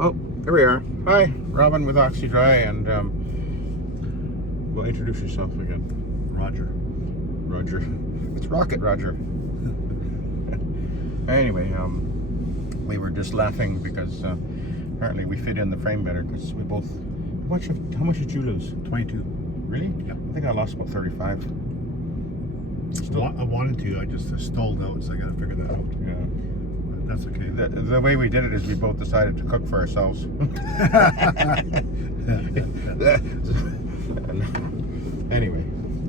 Oh, there we are. Hi, Robin with Oxy-Dry, and well, introduce yourself again. Roger. Roger. It's Rocket Roger. Anyway, we were just laughing because apparently we fit in the frame better because we both. How much did you lose? 22. Really? Yeah. I think I lost about 35. I wanted to. I just stalled out, so I got to figure that out. Yeah. But that's okay. The way we did it is we both decided to cook for ourselves. Anyway,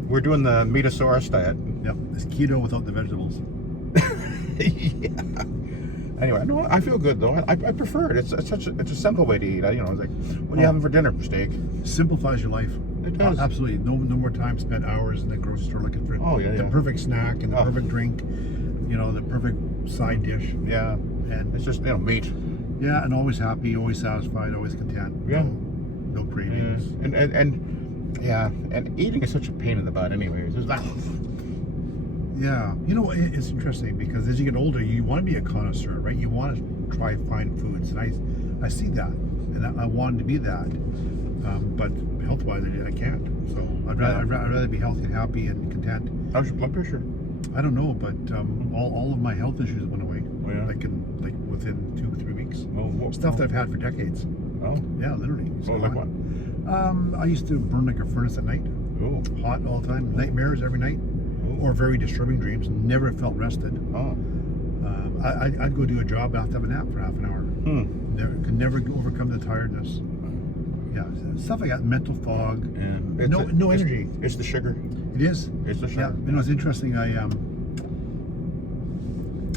we're doing the Metasaurus diet. Yep. It's keto without the vegetables. Yeah. Anyway, no, I feel good though. I prefer it. It's a simple way to eat. It's like, what are you having for dinner? Steak. Simplifies your life. It does. Absolutely. No more time spent hours in the grocery store looking for the yeah. perfect snack and the perfect drink. The perfect side dish. Yeah. And it's just meat. Yeah, and always happy, always satisfied, always content. Yeah. No cravings. Yeah. And eating is such a pain in the butt anyway. It's just like, yeah, it's interesting because as you get older, you want to be a connoisseur, right? You want to try fine foods, and I see that, and I wanted to be that, but health-wise, I can't. So I'd rather be healthy and happy and content. How's your blood pressure? I don't know, but all of my health issues went away. Oh, yeah? Like within 2-3 weeks. Oh, Stuff that I've had for decades. Oh. Yeah, literally. Oh, like what? I used to burn like a furnace at night. Oh. Hot all the time. Nightmares every night. Or very disturbing dreams. Never felt rested. Oh. I'd go do a job. I have to have a nap for half an hour. Could never overcome the tiredness. Yeah, stuff like that. Mental fog. And no energy. It's the sugar. It is. It's the sugar. Yeah. It's interesting.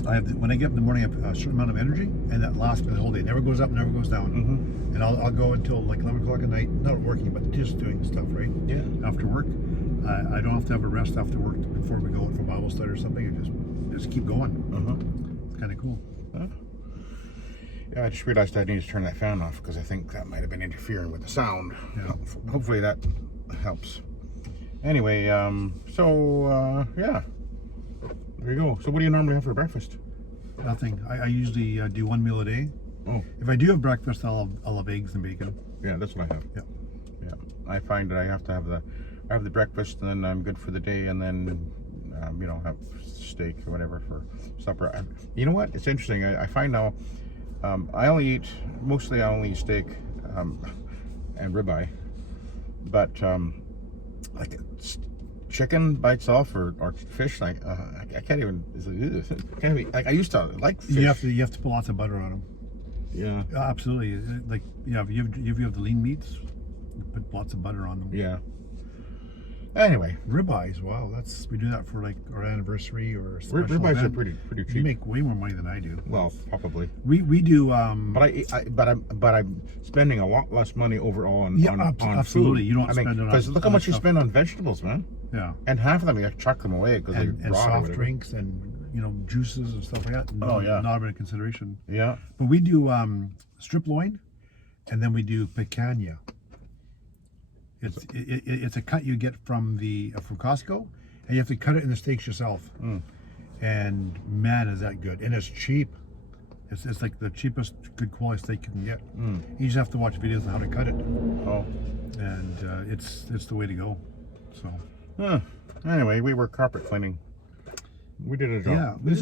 When I get up in the morning, I have a certain amount of energy, and that lasts me the whole day. It never goes up, never goes down. Mm-hmm. And I'll go until like 11 o'clock at night, not working, but just doing stuff, right? Yeah. After work. I don't have to have a rest after work before we go for Bible study or something. I just keep going. It's kind of cool. Yeah, I just realized I need to turn that fan off because I think that might have been interfering with the sound. Yeah. Hopefully that helps. Anyway, yeah, there you go. So what do you normally have for breakfast? Nothing. I usually do one meal a day. Oh. If I do have breakfast, I'll have eggs and bacon. Yeah, that's what I have. Yeah. Yeah. I find that I have to have the breakfast, and then I'm good for the day, and then have steak or whatever for supper. You know what? It's interesting. I find now I only eat steak and ribeye, but like chicken by itself or fish, I can't even. Can't be, like I used to like fish. You have to put lots of butter on them. Yeah. Absolutely. Like if you have the lean meats, you put lots of butter on them. Yeah. Anyway, ribeyes. Wow, we do that for like our anniversary or a special ribeyes event. are pretty cheap. You make way more money than I do. Well, probably. We do. But I'm spending a lot less money overall on absolutely. Food. You don't spend it on. Because look how much you spend on vegetables, man. Yeah. And half of them you chuck them away because they and soft drinks and juices and stuff like that. Not even a consideration. Yeah. But we do strip loin, and then we do picanha. It's a cut you get from Costco, and you have to cut it in the steaks yourself. And man, is that good! And it's cheap. It's like the cheapest good quality steak you can get. You just have to watch videos on how to cut it. Oh. And it's the way to go. So. Anyway, we were carpet cleaning. We did a job. Yeah,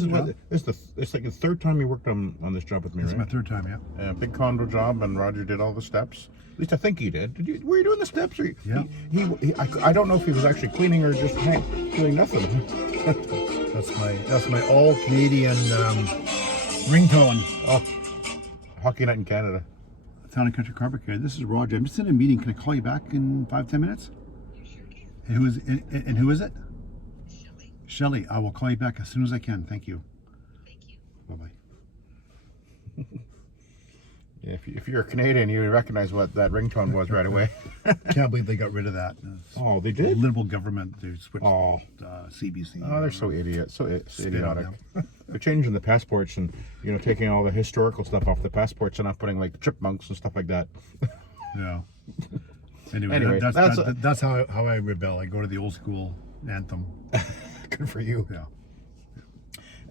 it's like the third time you worked on this job with me, It's right? my third time, yeah. Big condo job, and Roger did all the steps. At least I think he did. Were you doing the steps? Or yeah. I don't know if he was actually cleaning or just doing nothing. That's my all Canadian ringtone. Oh, hockey night in Canada. Town and Country Carpet Care. This is Roger. I'm just in a meeting. Can I call you back in 5-10 minutes? And who is it? Shelley, I will call you back as soon as I can. Thank you. Bye-bye. Yeah, if you're a Canadian, you recognize what that ringtone was right away. Can't believe they got rid of that. Oh, they did? Liberal government. They switched CBC. Oh, they're so idiotic. They're changing the passports and taking all the historical stuff off the passports and not putting like chipmunks and stuff like that. Yeah. Anyway, that's how I rebel. I go to the old school anthem. Good for you. Yeah.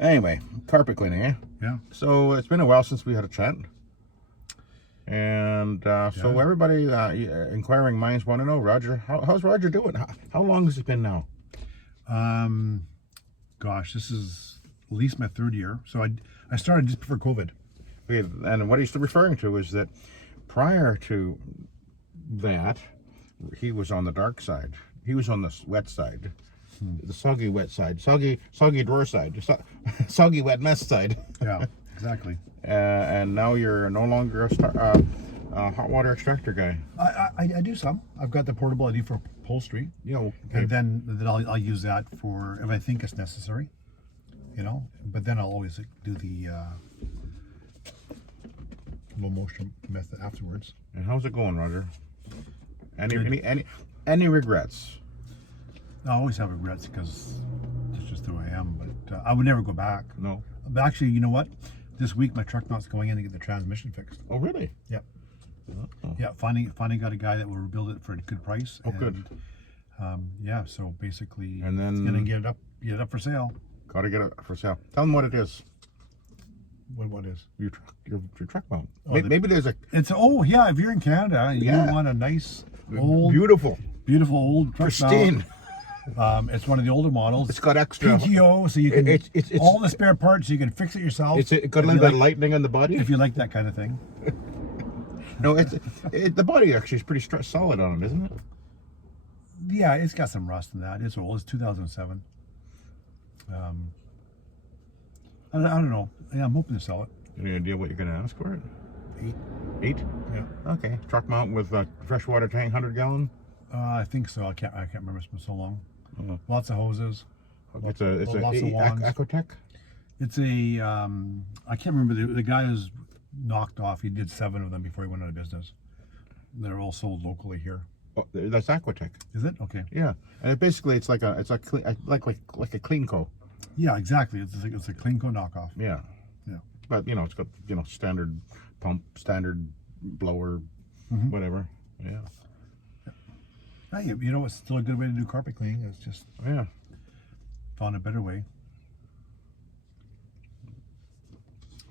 Anyway, carpet cleaning, eh? Yeah. So it's been a while since we had a chat. And so Yeah. everybody, inquiring minds want to know, Roger, how's Roger doing? How long has it been now? Gosh, this is at least my 3rd year. So I started just before COVID. Okay, and what he's referring to is that prior to that, he was on the dark side. He was on the wet side, the soggy wet side, soggy drawer side, soggy wet mess side. Yeah, exactly. And now you're no longer a hot water extractor guy. I do some. I've got the portable I do for upholstery. Yeah, okay. And then I'll use that for if I think it's necessary, you know. But then I'll always do the low motion method afterwards. And how's it going, Roger? Good. Any regrets? I always have regrets because it's just who I am. But I would never go back. No. But actually, you know what? This week my truck knot's going in to get the transmission fixed. Oh, really? Yep. Oh. Yeah. Finally got a guy that will rebuild it for a good price. Oh, good. Yeah. So basically, And then it's gonna get it up for sale. got to get it for sale. Tell them what it is. What is? Your truck mount. Oh, Maybe there's a It's if you're in Canada, you Yeah. want a nice old beautiful, beautiful old truck pristine. mount. It's one of the older models. It's got extra. PTO, so you can It's all the spare parts, so you can fix it yourself. It's got a if little you bit of like- lightning on the body. if you like that kind of thing. No, the body actually is pretty solid on it, isn't it? Yeah, it's got some rust in that. It's old. It's 2007. I don't know. Yeah, I'm hoping to sell it. Any idea what you're going to ask for it? 8. 8? Yeah. Okay. Truck mount with a freshwater tank, 100-gallon. I think so. I can't remember. It's been so long. Uh-huh. Lots of hoses. It's a lots of wands. Ecotech. It's a I can't remember the guy who's knocked off. He did 7 of them before he went out of business. They're all sold locally here. Oh, that's Aquatech. Is it? Okay. Yeah, and it's like a clean co. Yeah, exactly. It's a Cleanco knockoff. Yeah. Yeah. But it's got standard pump, standard blower, whatever. Yeah. Hey, it's still a good way to do carpet cleaning. It's just Yeah. found a better way.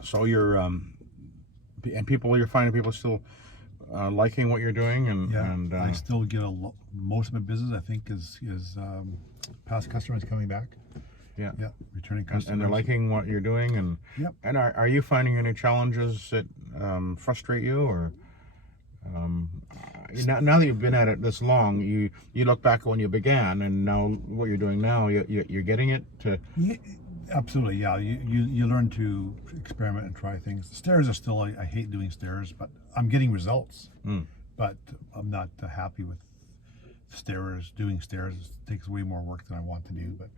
So you're and you're finding people still liking what you're doing, and I still get most of my business. I think is past customers coming back. Yeah. Yeah, returning customers. and they're liking what you're doing, and Yep. and are you finding any challenges that frustrate you, or now that you've been at it this long, you look back when you began, and now what you're doing now, you're getting it to. Yeah, absolutely, yeah. You learn to experiment and try things. Stairs are still, I hate doing stairs, but I'm getting results. But I'm not happy with stairs. Doing stairs takes way more work than I want to do. But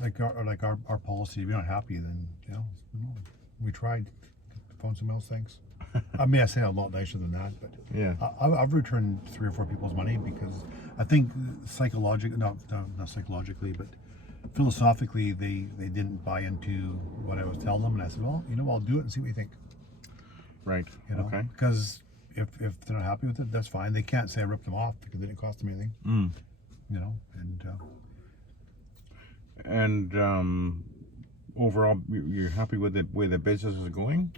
like our policy, if you're not happy, then we tried. Phone someone else, thanks. I mean, I say a lot nicer than that, but Yeah. I've returned 3 or 4 people's money because I think not psychologically, but philosophically, they didn't buy into what I was telling them, and I said, well, I'll do it and see what you think. Right. Okay. Because if they're not happy with it, that's fine. They can't say I ripped them off because it didn't cost them anything. And overall, you're happy with the way the business is going?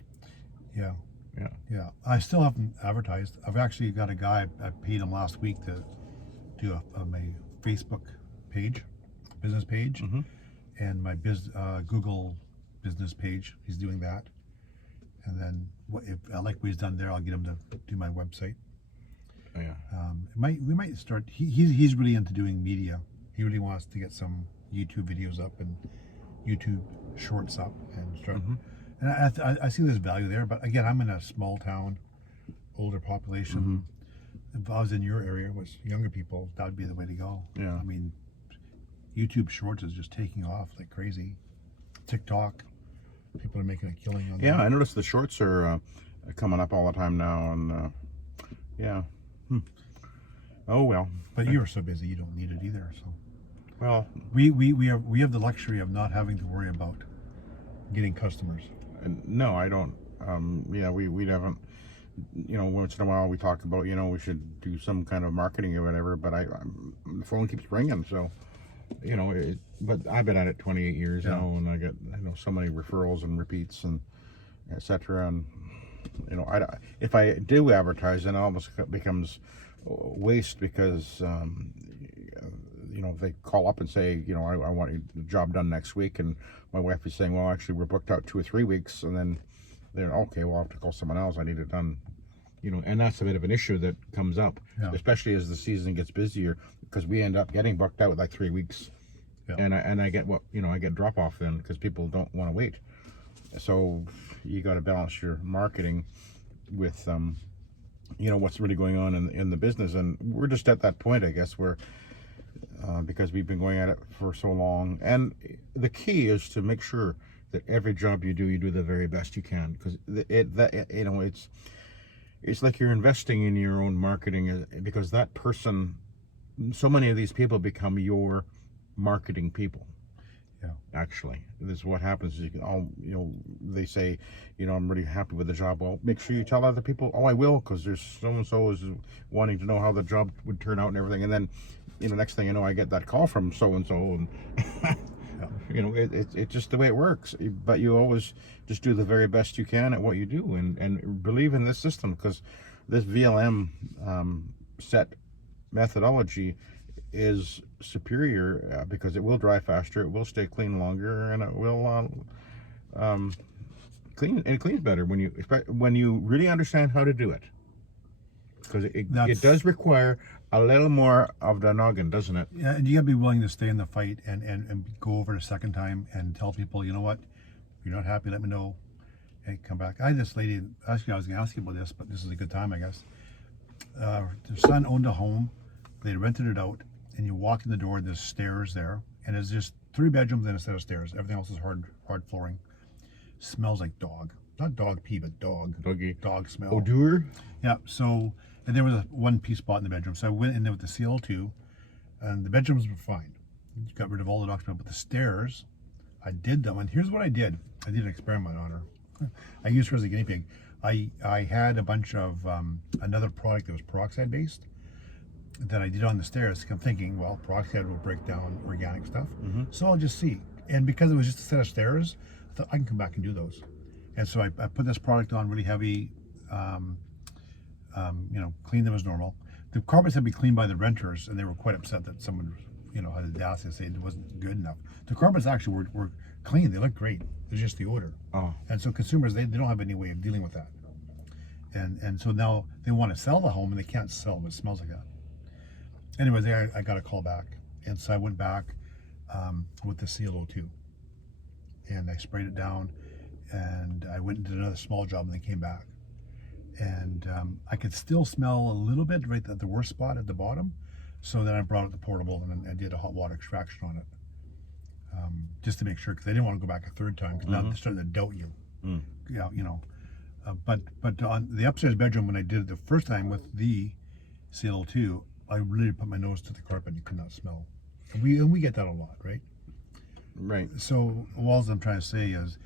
Yeah. Yeah. Yeah, I still haven't advertised. I've actually got a guy, I paid him last week to do my Facebook page, business page, and my Google business page. He's doing that. And then if I like what he's done there, I'll get him to do my website. Oh, yeah. We might start, he's really into doing media. He really wants to get some YouTube videos up and YouTube shorts up and start. And I see there's value there, but again, I'm in a small town, older population. If I was in your area, with younger people, that would be the way to go. Yeah. I mean, YouTube Shorts is just taking off like crazy. TikTok, people are making a killing on that. Yeah, I noticed the shorts are coming up all the time now, and yeah. Oh well. But you're so busy, you don't need it either. So. Well, we have the luxury of not having to worry about getting customers. no, I don't. Yeah, we haven't. Once in a while we talk about we should do some kind of marketing or whatever. But the phone keeps ringing, so but I've been at it 28 years now, and I get so many referrals and repeats, etc. And if I do advertise, then it almost becomes waste because they call up and say, I want the job done next week, and my wife is saying, well, actually, we're booked out 2 or 3 weeks, and then they're okay. Well, I have to call someone else. I need it done. And that's a bit of an issue that comes up, especially as the season gets busier, because we end up getting booked out with like 3 weeks, and I get I get drop off then because people don't want to wait. So you got to balance your marketing with what's really going on in the business, and we're just at that point, I guess, where because we've been going at it for so long, and the key is to make sure that every job you do the very best you can, because it's like you're investing in your own marketing, because that person, so many of these people become your marketing people. Yeah. Actually, this is what happens. Is they say, I'm really happy with the job. Well, make sure you tell other people. Oh, I will, because there's so and so is wanting to know how the job would turn out and everything. And then, next thing you know, I get that call from so and so, and it's just the way it works. But you always just do the very best you can at what you do, and believe in this system, because this VLM set methodology is superior because it will dry faster, it will stay clean longer, and it will it cleans better when you really understand how to do it, because it does require a little more of the noggin, doesn't it? Yeah, and you gotta be willing to stay in the fight and go over it a second time and tell people, you know what, if you're not happy, let me know and come back. I had this lady, actually I was gonna ask you about this, but this is a good time, I guess. Their son owned a home, they rented it out, and you walk in the door, there's stairs there, and it's just 3 bedrooms and a set of stairs. Everything else is hard flooring. Smells like dog. Not dog pee, but dog smell. Odor? Yeah, so, and there was a 1 pee spot in the bedroom. So I went in there with the CO2, and the bedrooms were fine. You got rid of all the dog smell, but the stairs, I did them, and here's what I did. I did an experiment on her. I used her as a guinea pig. I had a bunch of another product that was peroxide based that I did on the stairs. I'm thinking, well, peroxide will break down organic stuff, so I'll just see. And because it was just a set of stairs, I thought I can come back and do those. And so I put this product on really heavy, clean them as normal. The carpets had to be cleaned by the renters, and they were quite upset that someone, had the audacity to say it wasn't good enough. The carpets actually were clean. They looked great. It's just the odor. Oh. And so consumers, they don't have any way of dealing with that. And so now they want to sell the home, and they can't sell what smells like that. Anyways, I got a call back, and so I went back with the CO2, and I sprayed it down, and I went and did another small job, and they came back, and I could still smell a little bit right at the worst spot at the bottom. So then I brought out the portable and I did a hot water extraction on it, just to make sure, because I didn't want to go back a third time, because now they're starting to doubt you. Yeah, but on the upstairs bedroom, when I did it the first time with the CO2, I really put my nose to the carpet and you could not smell. And we get that a lot, right? Right. So all I'm trying to say is,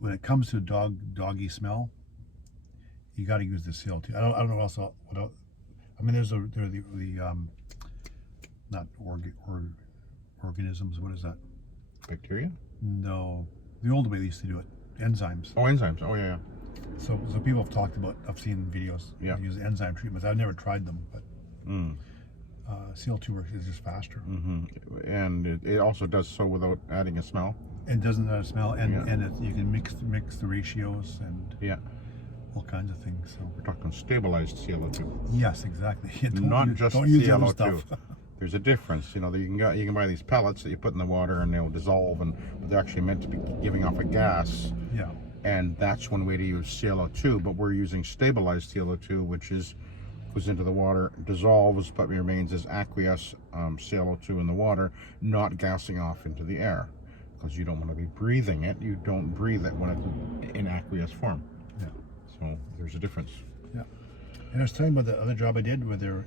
when it comes to doggy smell, you got to use the CO2. I don't know what else. I mean, there's the not organisms. What is that? Bacteria? No, the old way they used to do it. Enzymes. Oh, enzymes. Oh, yeah. So people have talked about. I've seen videos. Yeah. Use enzyme treatments. I've never tried them, but CO2 works is just faster. And it also does so without adding a smell. It doesn't add a smell, and you can mix the ratios and all kinds of things. So we're talking stabilized CO2. Yes, exactly. Not just don't use CO2. There's a difference. You can buy these pellets that you put in the water and they'll dissolve, but they're actually meant to be giving off a gas. Yeah. And that's one way to use CO2. But we're using stabilized CO2, which goes into the water, dissolves, but remains as aqueous CO2 in the water, not gassing off into the air, because you don't want to be breathing it. You don't breathe it when it's in aqueous form. Yeah. So there's a difference. Yeah. And I was telling you about the other job I did where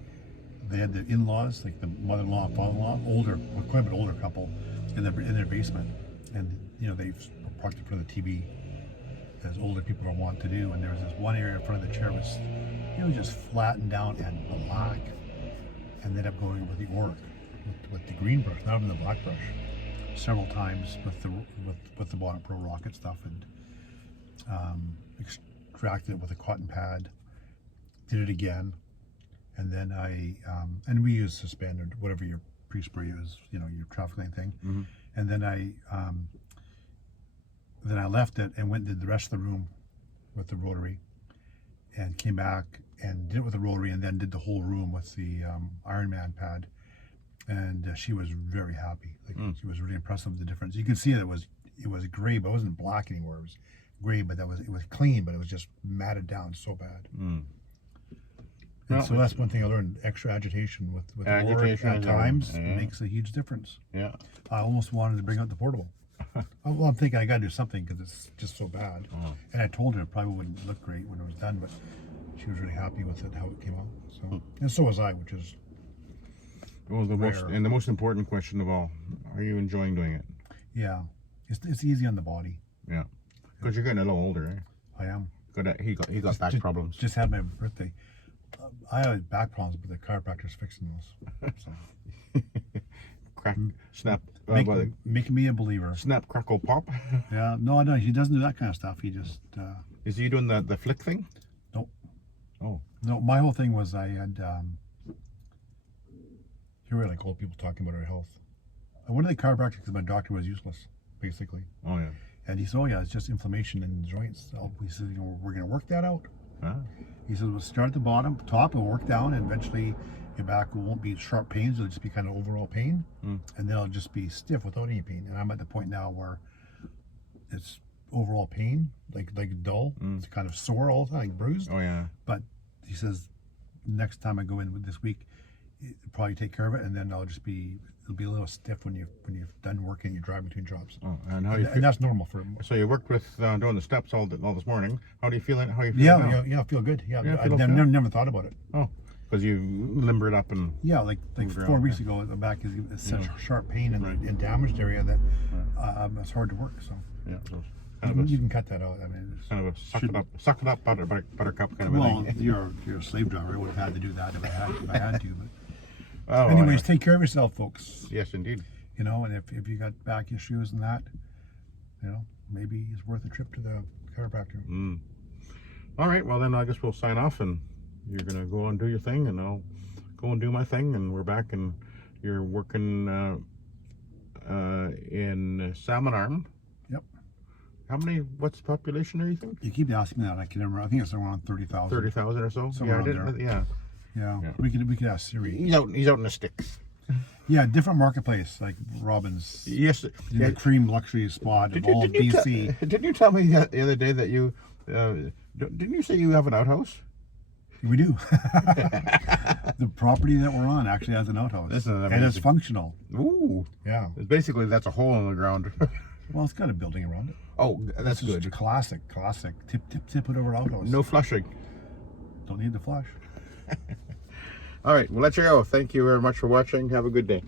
they had the in-laws, like the mother-in-law, father-in-law, quite a bit older couple, in their basement, and they parked in front of the TV, as older people don't want to do. And there was this one area in front of the chair was, just flattened down and black, and ended up going with the orc, with the green brush, not even the black brush, several times with the Bottom Pro Rocket stuff, and extracted it with a cotton pad, did it again, and then and we use suspended, whatever your pre-spray is, your traffic lane thing. Mm-hmm. And then I left it and went and did the rest of the room with the rotary, and came back and did it with the rotary, and then did the whole room with the Ironman pad. And she was very happy. She was really impressed with the difference. You could see that it was gray, but it wasn't black anymore. It was gray, but it was clean, but it was just matted down so bad. And so that's one thing I learned: extra agitation with the work at times makes a huge difference. Yeah. I almost wanted to bring out the portable. Well, I'm thinking I got to do something because it's just so bad. And I told her it probably wouldn't look great when it was done, but she was really happy with it, how it came out. So, and so was I, which is the most important question of all: are you enjoying doing it? Yeah, it's easy on the body. Yeah, because you're getting a little older, eh? I am. He got back problems. Just had my birthday. I had back problems, but the chiropractor's fixing those. So. Crack, snap, make me a believer. Snap, crackle, pop. Yeah, no, he doesn't do that kind of stuff. He just. Is he doing the flick thing? Nope. Oh. No, my whole thing was I had. You hear like old people talking about our health. I went to the chiropractor because my doctor was useless, basically. Oh yeah. And he said, "Oh yeah, it's just inflammation in the joints." He said, "We're going to work that out." He said, "We'll start at the top, and work down, and eventually your back won't be sharp pains. It'll just be kind of overall pain, and then it'll just be stiff without any pain." And I'm at the point now where it's overall pain, like dull. It's kind of sore all the time, like bruised. Oh yeah. But he says, next time I go in this week, probably take care of it, and then it'll be a little stiff when you're done working. You drive between jobs. Oh, and and that's normal for him. So you worked with doing the steps all this morning. How do you feel? How you feel? Yeah, I feel good. Yeah, I never thought about it. Oh, because you limbered up and 4 weeks ago, the back is such sharp pain in damaged area that it's hard to work. So you can cut that out. I mean, it's kind of a suck it up, buttercup kind of a thing. Well, you're a slave driver. I would have had to do that if I had to. But anyways, take care of yourself, folks. Yes, indeed. And if you got back issues and that, maybe it's worth a trip to the chiropractor. All right. Well, then I guess we'll sign off, and you're gonna go and do your thing, and I'll go and do my thing, and we're back, and you're working in Salmon Arm. Yep. What's the population, do you think? You keep asking me that. I can remember. I think it's around 30,000. 30,000 or so. Yeah. We could ask Siri. He's out in the sticks. Yeah, different marketplace, like Robin's. Yes. The cream luxury spot of all BC. Didn't you tell me the other day that you didn't you say you have an outhouse? We do. The property that we're on actually has an outhouse, and it's functional. Ooh. Yeah. Basically, that's a hole in the ground. Well, it's got a building around it. Oh, that's good. Classic. Tip it over outhouse. No flushing. Don't need to flush. All right, we'll let you go. Thank you very much for watching. Have a good day.